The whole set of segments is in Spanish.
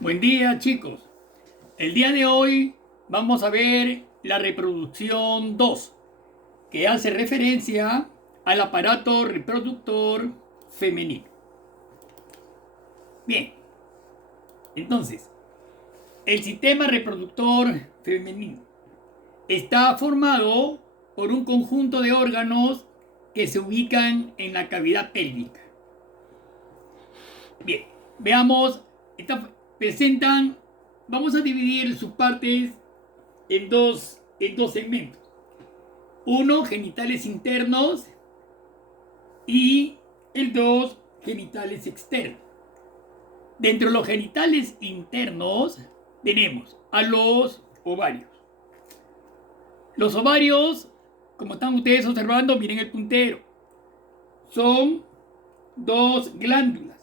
Buen día, chicos. El día de hoy vamos a ver la reproducción 2, que hace referencia al aparato reproductor femenino. Bien, entonces, el sistema reproductor femenino está formado por un conjunto de órganos que se ubican en la cavidad pélvica. Bien, veamos, presentan, vamos a dividir sus partes en dos segmentos. Uno, genitales internos, y el dos, genitales externos. Dentro de los genitales internos tenemos a los ovarios. Los ovarios, como están ustedes observando, miren el puntero. Son dos glándulas,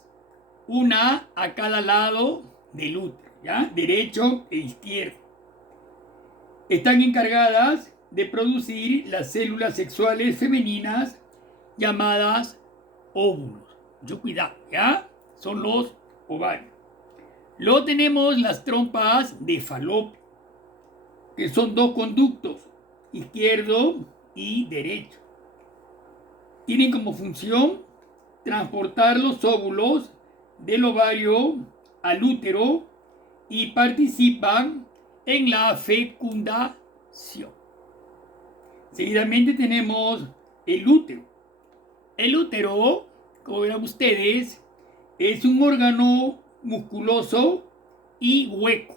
una a cada lado del útero, ¿ya? Derecho e izquierdo. Están encargadas de producir las células sexuales femeninas llamadas óvulos. Mucho cuidado, ¿ya? Son los ovarios. Luego tenemos las trompas de falopio, que son dos conductos, izquierdo y derecho. Tienen como función transportar los óvulos del ovario al útero y participan en la fecundación. Seguidamente tenemos el útero. El útero, como verán ustedes, es un órgano musculoso y hueco,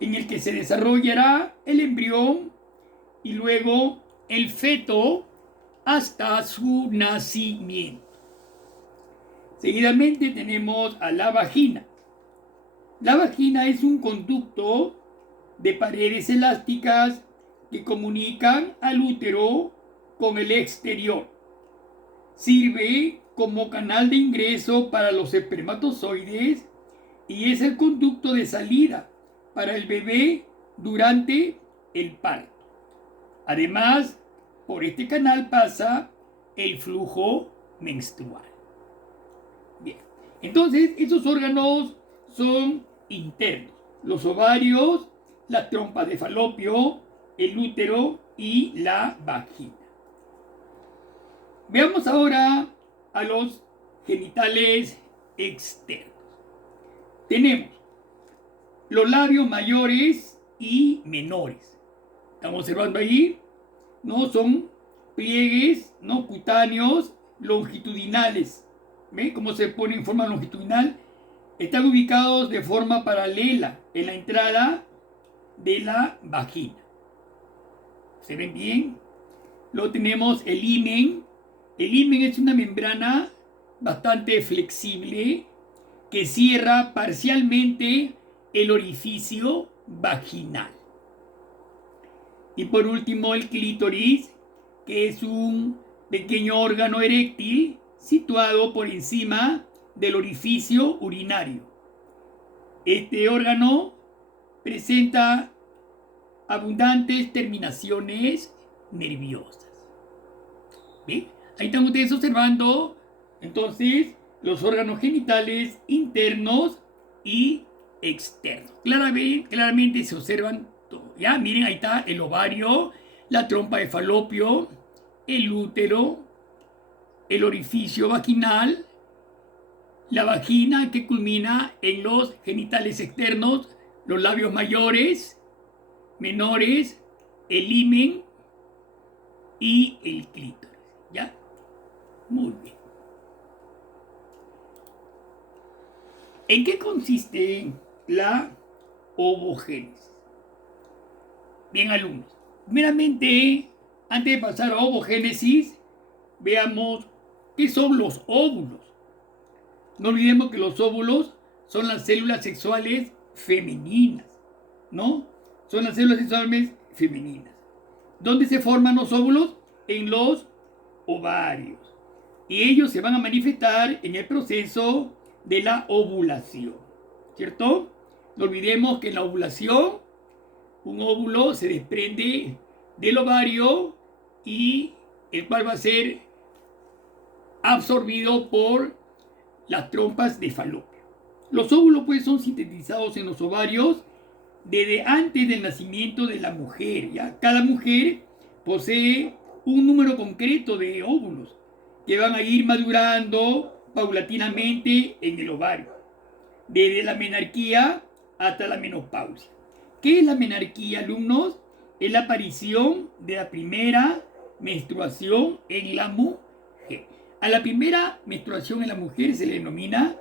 en el que se desarrollará el embrión y luego el feto hasta su nacimiento. Seguidamente tenemos a la vagina. La vagina es un conducto de paredes elásticas que comunican al útero con el exterior. Sirve como canal de ingreso para los espermatozoides y es el conducto de salida para el bebé durante el parto. Además, por este canal pasa el flujo menstrual. Bien, entonces esos órganos son internos: los ovarios, las trompas de falopio, el útero y la vagina. Veamos ahora a los genitales externos. Tenemos los labios mayores y menores. Estamos observando ahí, ¿no? Son pliegues, ¿no?, cutáneos longitudinales. ¿Ven cómo se pone en forma longitudinal? Están ubicados de forma paralela en la entrada de la vagina. ¿Se ven bien? Luego tenemos el himen. El himen es una membrana bastante flexible que cierra parcialmente el orificio vaginal. Y por último, el clítoris, que es un pequeño órgano eréctil situado por encima del orificio urinario. Este órgano presenta abundantes terminaciones nerviosas. ¿Bien? Ahí están ustedes observando entonces los órganos genitales internos y externos. Claramente se observan todo. ¿Ya? Miren, ahí está el ovario, la trompa de falopio, el útero, el orificio vaginal, la vagina que culmina en los genitales externos, los labios mayores, menores, el himen y el clítoris. ¿Ya? Muy bien. ¿En qué consiste la ovogénesis? Bien, alumnos. Primeramente, antes de pasar a ovogénesis, veamos qué son los óvulos. No olvidemos que los óvulos son las células sexuales femeninas, ¿no? Son las células sexuales femeninas. ¿Dónde se forman los óvulos? En los ovarios. Y ellos se van a manifestar en el proceso de la ovulación, ¿cierto? No olvidemos que en la ovulación un óvulo se desprende del ovario y el cual va a ser absorbido por las trompas de falopio. Los óvulos pues son sintetizados en los ovarios desde antes del nacimiento de la mujer. ¿Ya? Cada mujer posee un número concreto de óvulos que van a ir madurando paulatinamente en el ovario, desde la menarquía hasta la menopausia. ¿Qué es la menarquía, alumnos? Es la aparición de la primera menstruación en la mujer. A la primera menstruación en la mujer se le denomina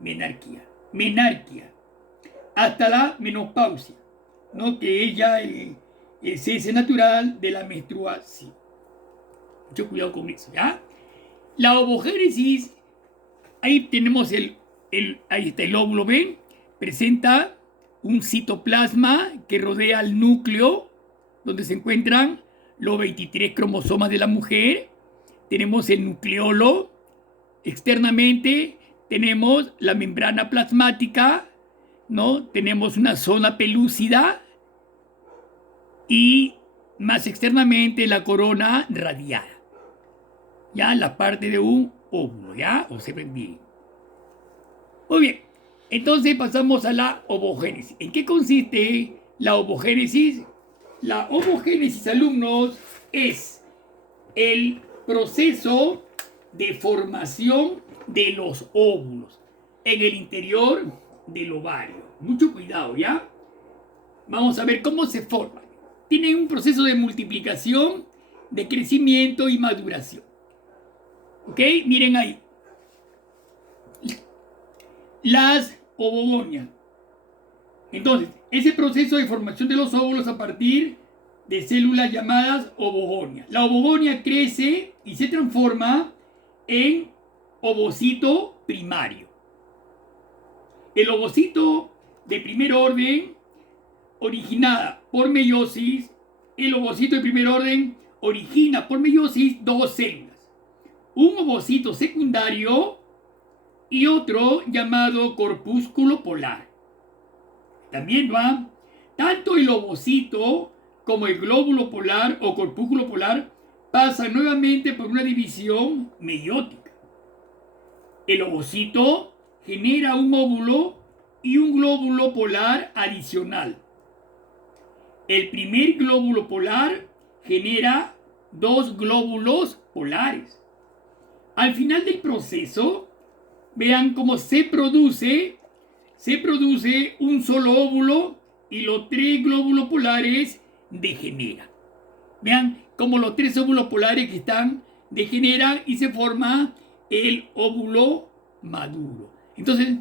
menarquía. Menarquía. Hasta la menopausia, ¿no? Que es ya el cese natural de la menstruación. Mucho cuidado con eso, ¿ya? La ovogénesis, ahí tenemos ahí está el óvulo, ¿ven? Presenta un citoplasma que rodea el núcleo, donde se encuentran los 23 cromosomas de la mujer. Tenemos el nucleolo. Externamente tenemos la membrana plasmática, ¿no? Tenemos una zona pelúcida y más externamente la corona radiada. Ya la parte de un óvulo, ¿ya? Observen bien. Muy bien. Entonces pasamos a la ovogénesis. ¿En qué consiste la ovogénesis? La ovogénesis, alumnos, es el proceso de formación de los óvulos en el interior del ovario. Mucho cuidado, ¿ya? Vamos a ver cómo se forman. Tienen un proceso de multiplicación, de crecimiento y maduración. ¿Ok? Miren ahí. Las ovogonias. Entonces, ese proceso de formación de los óvulos a partir de células llamadas ovogonias. La ovogonia crece y se transforma en ovocito primario. El ovocito de primer orden, originada por meiosis, el ovocito de primer orden origina por meiosis dos células. Un ovocito secundario y otro llamado corpúsculo polar. También va, tanto el ovocito como el glóbulo polar o corpúsculo polar pasan nuevamente por una división meiótica. El ovocito genera un óvulo y un glóbulo polar adicional. El primer glóbulo polar genera dos glóbulos polares. Al final del proceso, vean cómo se produce un solo óvulo y los tres glóbulos polares degeneran. Vean cómo los tres óvulos polares que están degeneran y se forma el óvulo maduro. Entonces,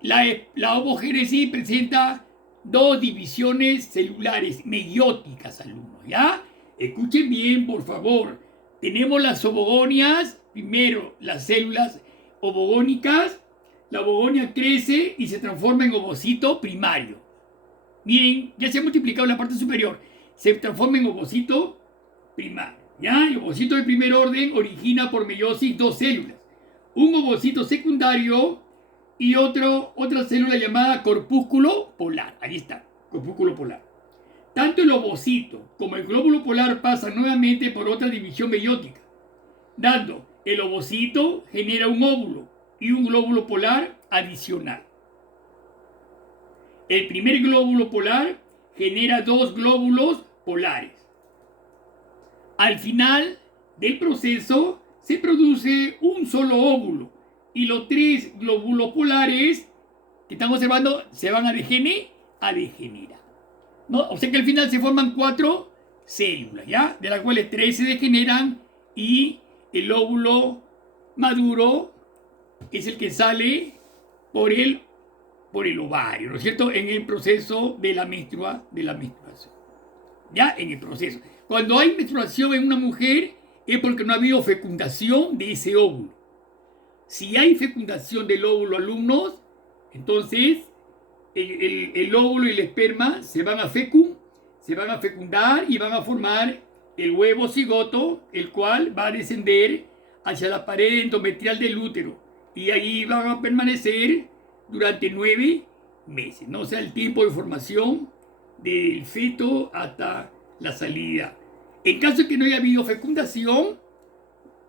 la ovogénesis presenta dos divisiones celulares meióticas, alumnos, ¿ya? Escuchen bien, por favor. Tenemos las ovogonias, primero las células ovogónicas. La ovogonia crece y se transforma en ovocito primario. Miren, ya se ha multiplicado en la parte superior. Se transforma en ovocito primario. ¿Ya? El ovocito de primer orden origina por meiosis dos células. Un ovocito secundario y otra célula llamada corpúsculo polar. Ahí está, corpúsculo polar. Tanto el ovocito como el glóbulo polar pasan nuevamente por otra división meiótica, dando el ovocito genera un óvulo y un glóbulo polar adicional. El primer glóbulo polar genera dos glóbulos polares. Al final del proceso se produce un solo óvulo y los tres glóbulos polares que estamos observando se van a degenerar. ¿No? O sea que al final se forman 4 células, ¿ya? De las cuales 3 se degeneran y el óvulo maduro es el que sale por el ovario, ¿no es cierto? En el proceso de la menstruación. ¿Ya? En el proceso. Cuando hay menstruación en una mujer es porque no ha habido fecundación de ese óvulo. Si hay fecundación del óvulo, alumnos, entonces el óvulo y el esperma se van a fecundar y van a formar el huevo cigoto, el cual va a descender hacia la pared endometrial del útero. Y ahí van a permanecer durante 9 meses, ¿no? O sea, el tiempo de formación del feto hasta la salida. En caso de que no haya habido fecundación,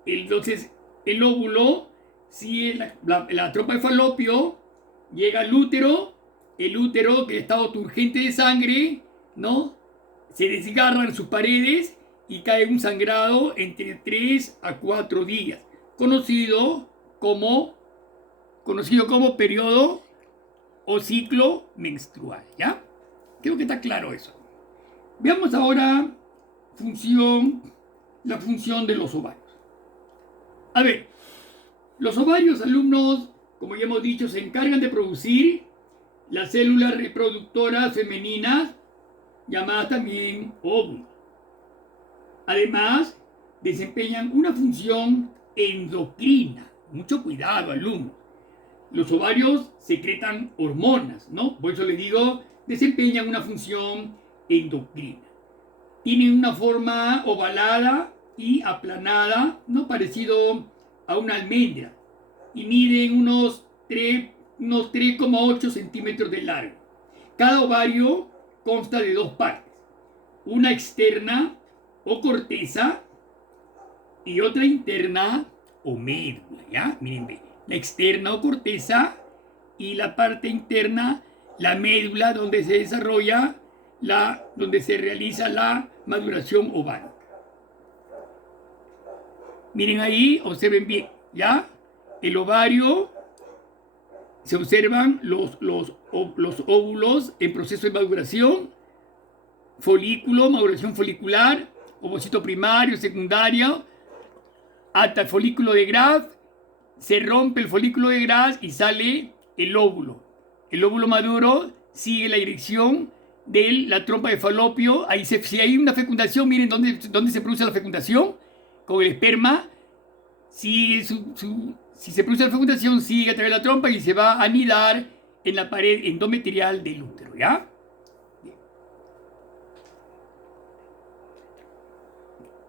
entonces el óvulo, si es la trompa de falopio, llega al útero, el útero que ha estado turgente de sangre, ¿no? Se desgarran sus paredes y cae un sangrado entre 3 a 4 días, conocido como periodo o ciclo menstrual, ¿ya? Creo que está claro eso. Veamos ahora la función de los ovarios. A ver, los ovarios, alumnos, como ya hemos dicho, se encargan de producir las células reproductoras femeninas, llamadas también óvulos. Además, desempeñan una función endocrina. Mucho cuidado, alumnos. Los ovarios secretan hormonas, ¿no? Por eso les digo, desempeñan una función endocrina. Tienen una forma ovalada y aplanada, ¿no? Parecido a una almendra. Y miden unos 3,8 centímetros de largo. Cada ovario consta de dos partes. Una externa o corteza y otra interna o médula, ¿ya? Miren bien. La externa o corteza y la parte interna, la médula, donde se desarrolla donde se realiza la maduración ovárica. Miren ahí, observen bien, ¿ya? El ovario, se observan los óvulos en proceso de maduración, folículo, maduración folicular, ovocito primario, secundario, hasta el folículo de Graf, se rompe el folículo de Graf y sale el óvulo. El óvulo maduro sigue la dirección de la trompa de falopio. Ahí si hay una fecundación, miren dónde se produce la fecundación. Con el esperma, sigue si se produce la fecundación, sigue a través de la trompa y se va a anidar en la pared endometrial del útero, ¿ya?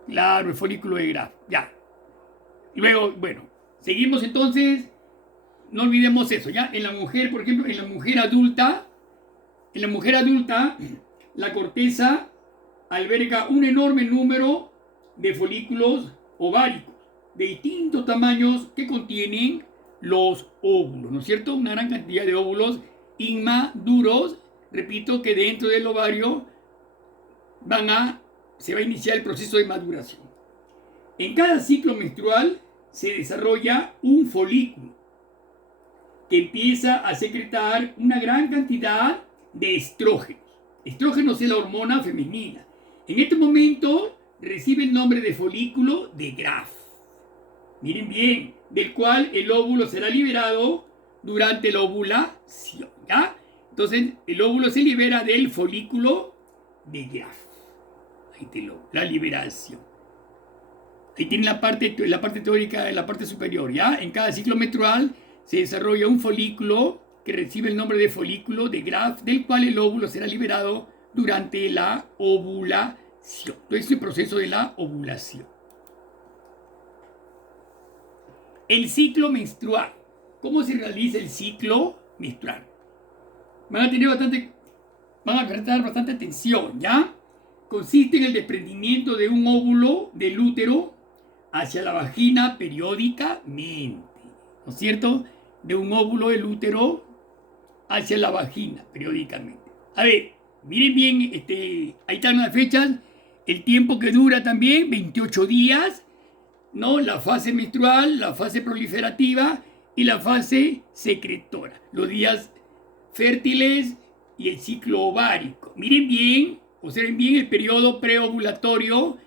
Claro, el folículo de Graf, ya. Luego, bueno, seguimos entonces. No olvidemos eso, ¿ya? En la mujer, por ejemplo, en la mujer adulta, la corteza alberga un enorme número de folículos ováricos de distintos tamaños que contienen los óvulos, ¿no es cierto? Una gran cantidad de óvulos inmaduros, repito, que dentro del ovario se va a iniciar el proceso de maduración. En cada ciclo menstrual se desarrolla un folículo que empieza a secretar una gran cantidad de estrógenos. Estrógenos es la hormona femenina. En este momento recibe el nombre de folículo de Graf. Miren bien, del cual el óvulo será liberado durante la ovulación, ¿ya? Entonces, el óvulo se libera del folículo de Graf. Ahí te la liberación. Ahí tienen la parte teórica de la parte superior, ¿ya? En cada ciclo menstrual se desarrolla un folículo que recibe el nombre de folículo de Graf, del cual el óvulo será liberado durante la ovulación. Entonces, el proceso de la ovulación. El ciclo menstrual. ¿Cómo se realiza el ciclo menstrual? Van a prestar bastante atención, ¿ya? Consiste en el desprendimiento de un óvulo del útero hacia la vagina periódicamente, ¿no es cierto? De un óvulo del útero hacia la vagina periódicamente. A ver, miren bien, ahí están las fechas, el tiempo que dura también, 28 días, ¿no? La fase menstrual, la fase proliferativa y la fase secretora. Los días fértiles y el ciclo ovárico. Miren bien, observen bien el periodo preovulatorio,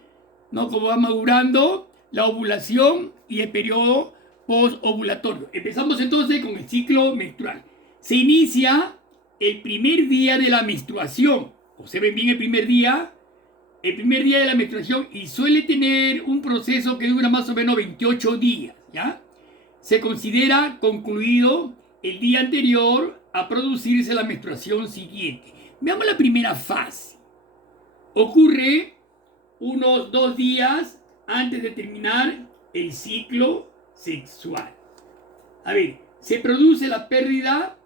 ¿no? Como va madurando la ovulación y el periodo postovulatorio. Empezamos entonces con el ciclo menstrual. Se inicia el primer día de la menstruación. Observen bien el primer día de la menstruación, y suele tener un proceso que dura más o menos 28 días, ¿ya? Se considera concluido el día anterior a producirse la menstruación siguiente. Veamos la primera fase. Ocurre unos 2 días antes de terminar el ciclo sexual. A ver, se produce la pérdida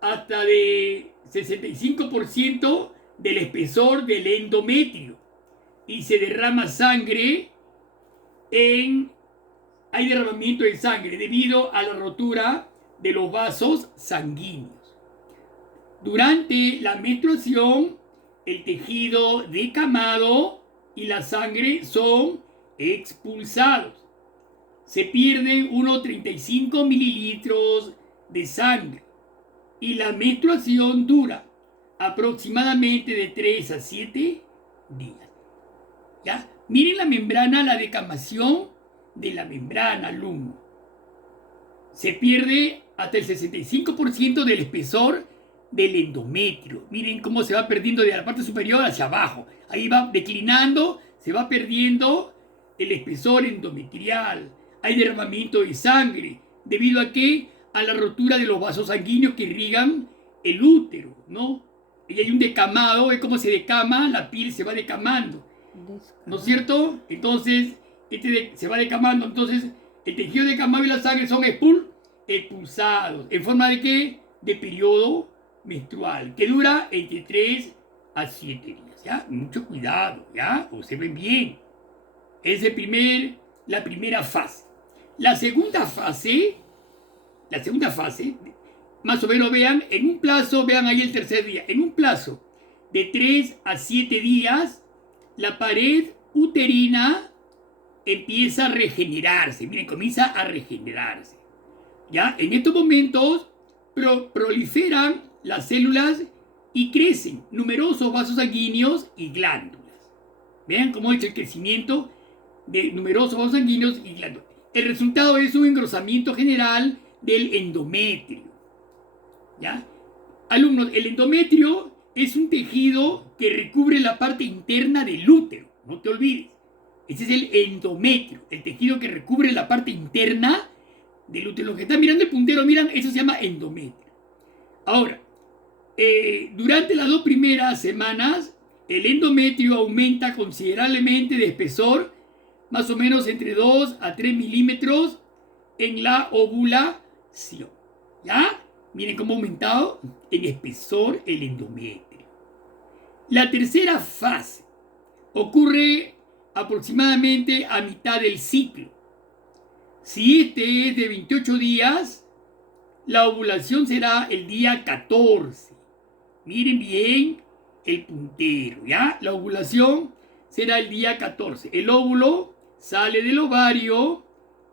hasta de 65% del espesor del endometrio y se derrama sangre hay derramamiento de sangre debido a la rotura de los vasos sanguíneos. Durante la menstruación, el tejido decamado y la sangre son expulsados. Se pierden unos 35 mililitros de sangre y la menstruación dura aproximadamente de 3 a 7 días. ¿Ya? Miren la membrana, la decamación de la membrana, alumno. Se pierde hasta el 65% del espesor del endometrio. Miren cómo se va perdiendo de la parte superior hacia abajo. Ahí va declinando, se va perdiendo el espesor endometrial. Hay derramamiento de sangre. ¿Debido a qué? A la rotura de los vasos sanguíneos que irrigan el útero, ¿no? Y hay un decamado, es como se decama, la piel se va decamando, ¿no es cierto? Entonces, se va decamando, entonces el tejido decamado y la sangre son expulsados. ¿En forma de qué? De periodo menstrual, que dura entre 3 a 7 días, ¿ya? Mucho cuidado, ¿ya? Observen bien. Es la primera fase. La segunda fase, más o menos vean ahí el tercer día, en un plazo de 3 a 7 días, la pared uterina empieza a regenerarse. Miren, comienza a regenerarse. ¿Ya? En estos momentos proliferan las células y crecen numerosos vasos sanguíneos y glándulas. Vean cómo es el crecimiento de numerosos vasos sanguíneos y glándulas. El resultado es un engrosamiento general del endometrio. ¿Ya? Alumnos, el endometrio es un tejido que recubre la parte interna del útero. No te olvides. Ese es el endometrio, el tejido que recubre la parte interna del útero. Los que están mirando el puntero, miran, eso se llama endometrio. Ahora, durante las 2 primeras semanas, el endometrio aumenta considerablemente de espesor, más o menos entre 2 a 3 milímetros en la ovulación. ¿Ya? Miren cómo ha aumentado en espesor el endometrio. La tercera fase ocurre aproximadamente a mitad del ciclo. Si este es de 28 días, la ovulación será el día 14. Miren bien el puntero, ¿ya? La ovulación será el día 14. El óvulo sale del ovario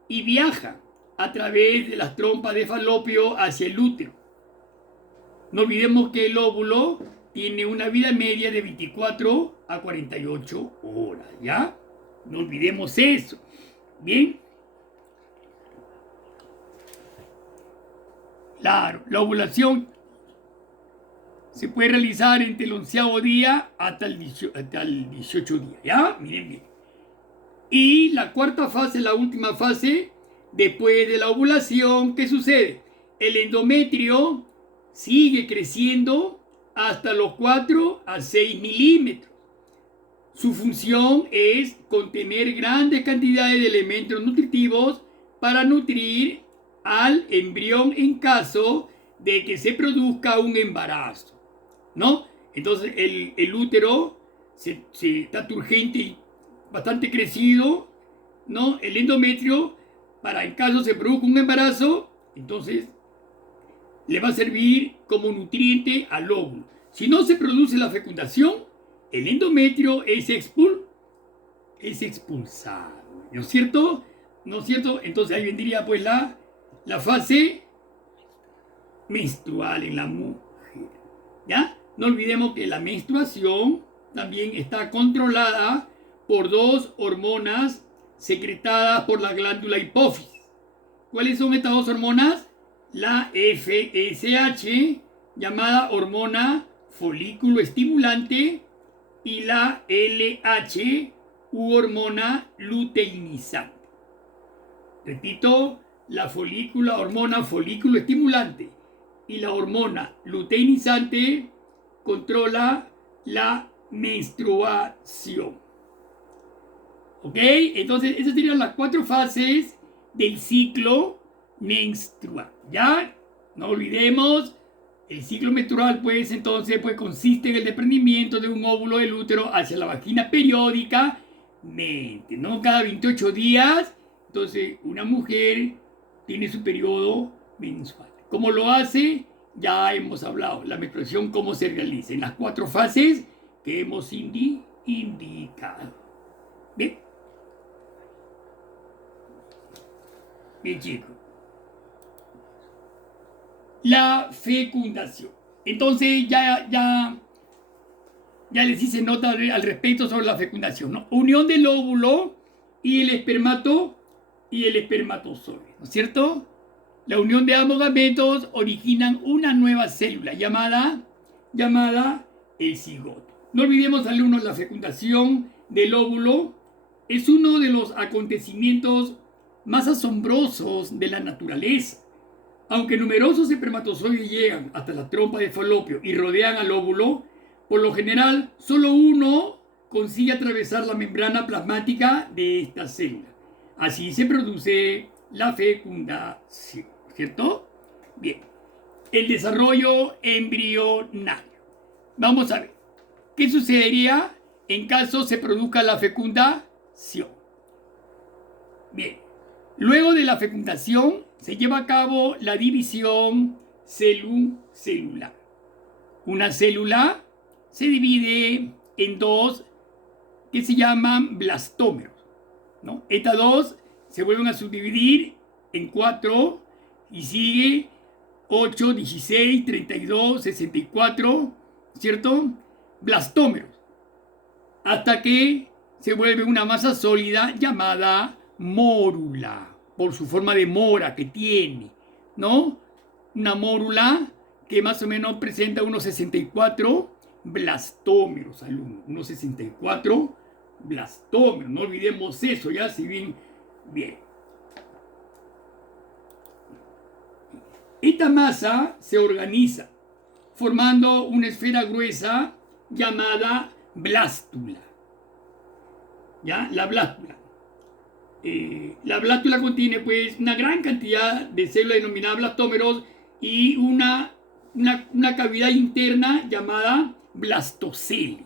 y viaja a través de las trompas de falopio hacia el útero. No olvidemos que el óvulo tiene una vida media de 24 a 48 horas, ¿ya? No olvidemos eso. Bien. Claro, la ovulación se puede realizar entre el 11º día hasta el 18 día, ¿ya? Miren bien. Y la cuarta fase, la última fase, después de la ovulación, ¿qué sucede? El endometrio sigue creciendo hasta los 4 a 6 milímetros. Su función es contener grandes cantidades de elementos nutritivos para nutrir al embrión en caso de que se produzca un embarazo, ¿no? Entonces el útero se está turgente y bastante crecido, ¿no? El endometrio, para en caso se produzca un embarazo, entonces le va a servir como nutriente al óvulo. Si no se produce la fecundación, el endometrio es expulsado. ¿No es cierto? ¿No es cierto? Entonces ahí vendría pues la fase menstrual en la mujer. ¿Ya? No olvidemos que la menstruación también está controlada por 2 hormonas secretadas por la glándula hipófisis. ¿Cuáles son estas 2 hormonas? La FSH, llamada hormona folículo estimulante, y la LH, u hormona luteinizante. Repito, la hormona folículo estimulante y la hormona luteinizante controla la menstruación. ¿Ok? Entonces, esas serían las 4 fases del ciclo menstrual. ¿Ya? No olvidemos, el ciclo menstrual, pues, entonces, pues, consiste en el desprendimiento de un óvulo del útero hacia la vagina periódicamente, ¿no? Cada 28 días, entonces, una mujer tiene su periodo mensual. ¿Cómo lo hace? Ya hemos hablado. La menstruación, ¿cómo se realiza? En las 4 fases que hemos indicado. Bien. Bien, chicos. La fecundación. Entonces ya les hice nota al respecto sobre la fecundación, ¿no? Unión del óvulo y el espermatozoide, ¿no es cierto? La unión de ambos gametos originan una nueva célula llamada el cigoto. No olvidemos, alumnos, la fecundación del óvulo es uno de los acontecimientos más asombrosos de la naturaleza. Aunque numerosos espermatozoides llegan hasta la trompa de falopio y rodean al óvulo, por lo general solo uno consigue atravesar la membrana plasmática de esta célula. Así se produce la fecundación, ¿cierto? Bien, el desarrollo embrionario. Vamos a ver, ¿qué sucedería en caso se produzca la fecundación? Bien, luego de la fecundación se lleva a cabo la división celular. Una célula se divide en 2 que se llaman blastómeros, ¿no? Estas 2 se vuelven a subdividir en 4 y sigue 8, 16, 32, 64, ¿cierto? Blastómeros. Hasta que se vuelve una masa sólida llamada mórula, por su forma de mora que tiene, ¿no? Una mórula que más o menos presenta unos 64 blastómeros, alumnos. Unos 64 blastómeros. No olvidemos eso, ya, si bien. Esta masa se organiza formando una esfera gruesa llamada blástula. ¿Ya? La blástula. La blástula contiene pues una gran cantidad de células denominadas blastómeros y una cavidad interna llamada blastocele.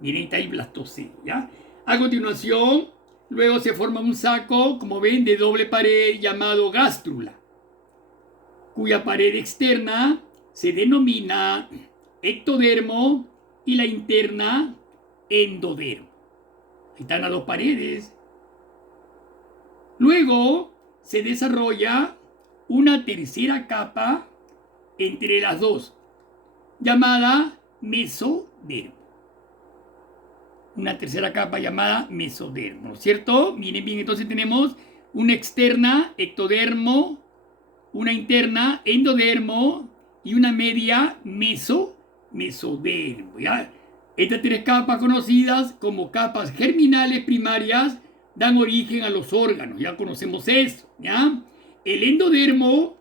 Miren, está ahí blastocele, ¿ya? A continuación, luego se forma un saco, como ven, de doble pared llamado gástrula, cuya pared externa se denomina ectodermo y la interna endodermo. Ahí están las 2 paredes. Luego se desarrolla una tercera capa entre las 2, llamada mesodermo. Una tercera capa llamada mesodermo, ¿no es cierto? Miren bien, entonces tenemos una externa, ectodermo, una interna, endodermo, y una media, mesodermo, ¿ya? Estas 3 capas, conocidas como capas germinales primarias, dan origen a los órganos, ya conocemos eso, ¿ya? El endodermo,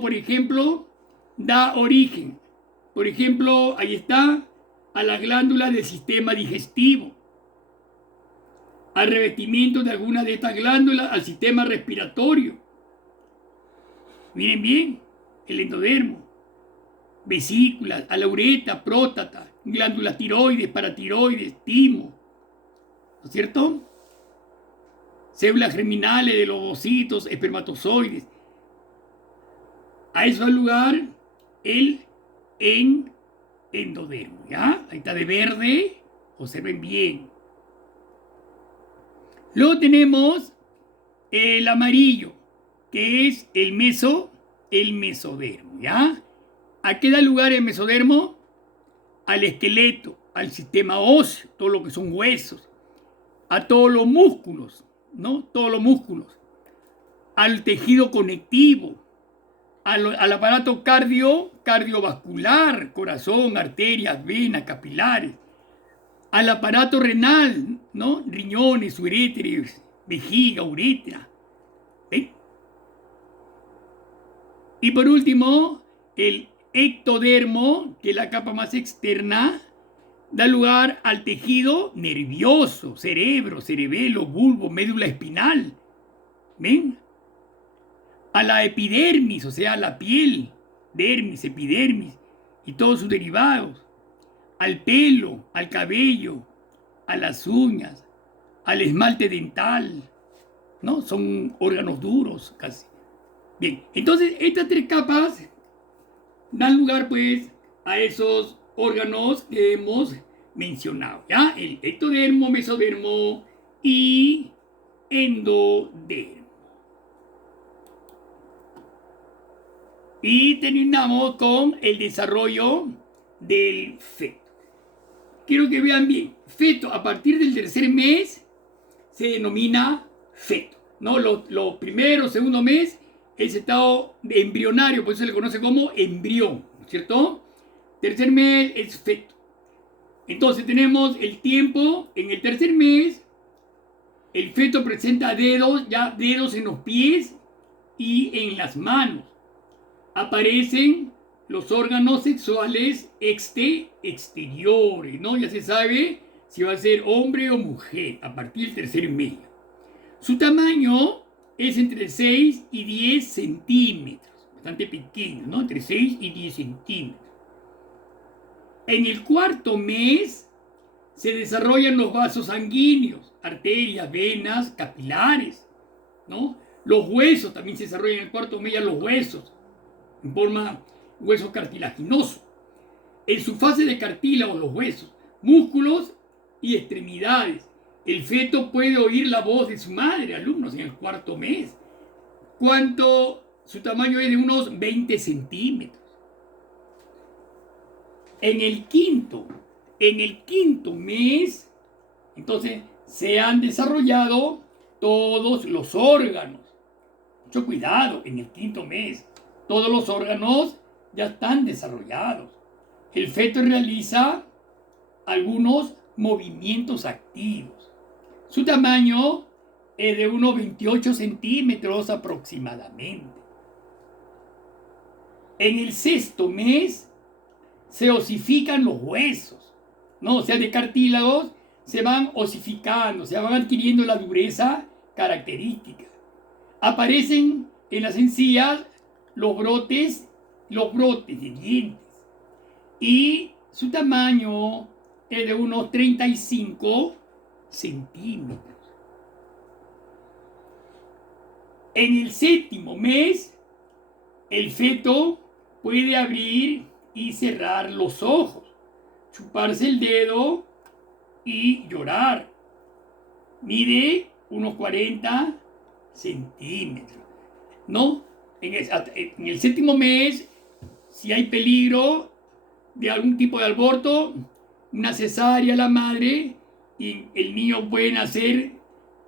por ejemplo, da origen, por ejemplo, ahí está, a las glándulas del sistema digestivo, al revestimiento de algunas de estas glándulas, al sistema respiratorio. Miren bien, el endodermo, vesículas, a la uretra, próstata, glándulas tiroides, paratiroides, timo, ¿no es cierto? Células germinales de los ovocitos, espermatozoides. A eso da lugar el endodermo, ¿ya? Ahí está de verde, observen bien. Luego tenemos el amarillo, que es el mesodermo, ¿ya? ¿A qué da lugar el mesodermo? Al esqueleto, al sistema óseo, todo lo que son huesos, a todos los músculos, ¿no? Todos los músculos, al tejido conectivo, al aparato cardiovascular, corazón, arterias, venas, capilares, al aparato renal, ¿no? Riñones, uréteres, vejiga, uretra. ¿Ven? Y por último, el ectodermo, que es la capa más externa, da lugar al tejido nervioso, cerebro, cerebelo, bulbo, médula espinal. ¿Ven? A la epidermis, o sea, la piel, dermis, epidermis y todos sus derivados. Al pelo, al cabello, a las uñas, al esmalte dental, ¿no? Son órganos duros casi. Bien, entonces estas tres capas dan lugar pues a esos órganos que hemos mencionado, ¿ya? El ectodermo, mesodermo y endodermo. Y terminamos con el desarrollo del feto. Quiero que vean bien, feto a partir del tercer mes se denomina feto, ¿no? Los primeros, segundo mes, es estado embrionario, por eso se le conoce como embrión, ¿cierto? Tercer mes es feto. Entonces tenemos el tiempo, en el tercer mes, el feto presenta dedos, ya dedos en los pies y en las manos. Aparecen los órganos sexuales exteriores, ¿no? Ya se sabe si va a ser hombre o mujer a partir del tercer mes. Su tamaño es entre 6 y 10 centímetros, bastante pequeño, ¿no? Entre 6 y 10 centímetros. En el cuarto mes se desarrollan los vasos sanguíneos, arterias, venas, capilares, ¿no? Los huesos también se desarrollan en el cuarto mes, ya los huesos, en forma hueso cartilaginoso. En su fase de cartílago, los huesos, músculos y extremidades. El feto puede oír la voz de su madre, alumnos, en el cuarto mes. Su tamaño es de unos 20 centímetros. En el quinto mes, entonces, se han desarrollado todos los órganos. Mucho cuidado, en el quinto mes, todos los órganos ya están desarrollados. El feto realiza algunos movimientos activos. Su tamaño es de unos 28 centímetros aproximadamente. En el sexto mes se osifican los huesos, ¿no? O sea, de cartílagos se van osificando, se van adquiriendo la dureza característica. Aparecen en las encías los brotes de dientes. Y su tamaño es de unos 35 centímetros. En el séptimo mes, el feto puede abrir y cerrar los ojos, chuparse el dedo y llorar. Mide unos 40 centímetros, ¿no? En el séptimo mes, si hay peligro de algún tipo de aborto, una cesárea a la madre y el niño puede nacer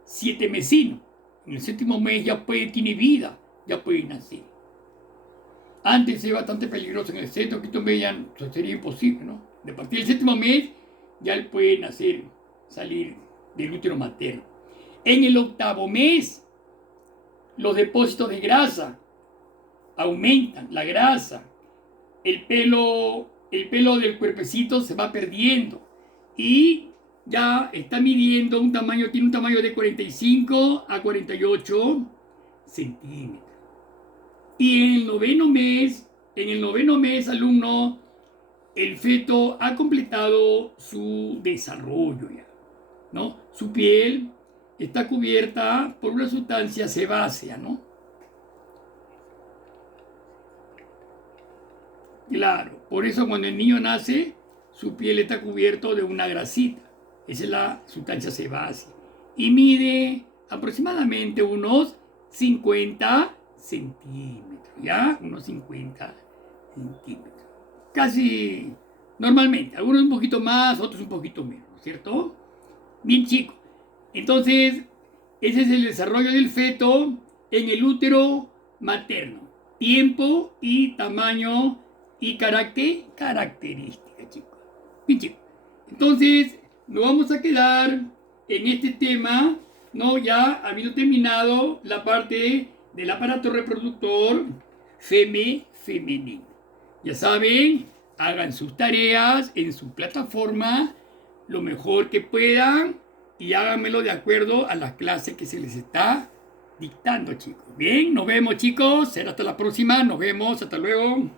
7 mesinos. En el séptimo mes ya tiene vida, ya puede nacer. Antes era bastante peligroso, en el sexto, quinto mes ya sería imposible, ¿no? De partir del séptimo mes ya él puede nacer, salir del útero materno. En el octavo mes, los depósitos de grasa aumentan, la grasa, el pelo del cuerpecito se va perdiendo y ya está midiendo tiene un tamaño de 45 a 48 centímetros. Y en el noveno mes, alumno, el feto ha completado su desarrollo ya, ¿no? Su piel está cubierta por una sustancia sebácea, ¿no? Claro, por eso cuando el niño nace, su piel está cubierto de una grasita. Esa es la sustancia sebácea. Y mide aproximadamente unos 50 centímetros, ¿ya? Unos 50 centímetros. Casi normalmente. Algunos un poquito más, otros un poquito menos, ¿cierto? Bien, chicos. Entonces, ese es el desarrollo del feto en el útero materno. Tiempo y tamaño y característica, chicos. Bien, chicos. Entonces, nos vamos a quedar en este tema, ¿no? Ya habiendo terminado la parte del aparato reproductor femenino. Ya saben, hagan sus tareas en su plataforma lo mejor que puedan y háganmelo de acuerdo a las clases que se les está dictando, chicos. Bien, nos vemos, chicos. Será hasta la próxima. Nos vemos. Hasta luego.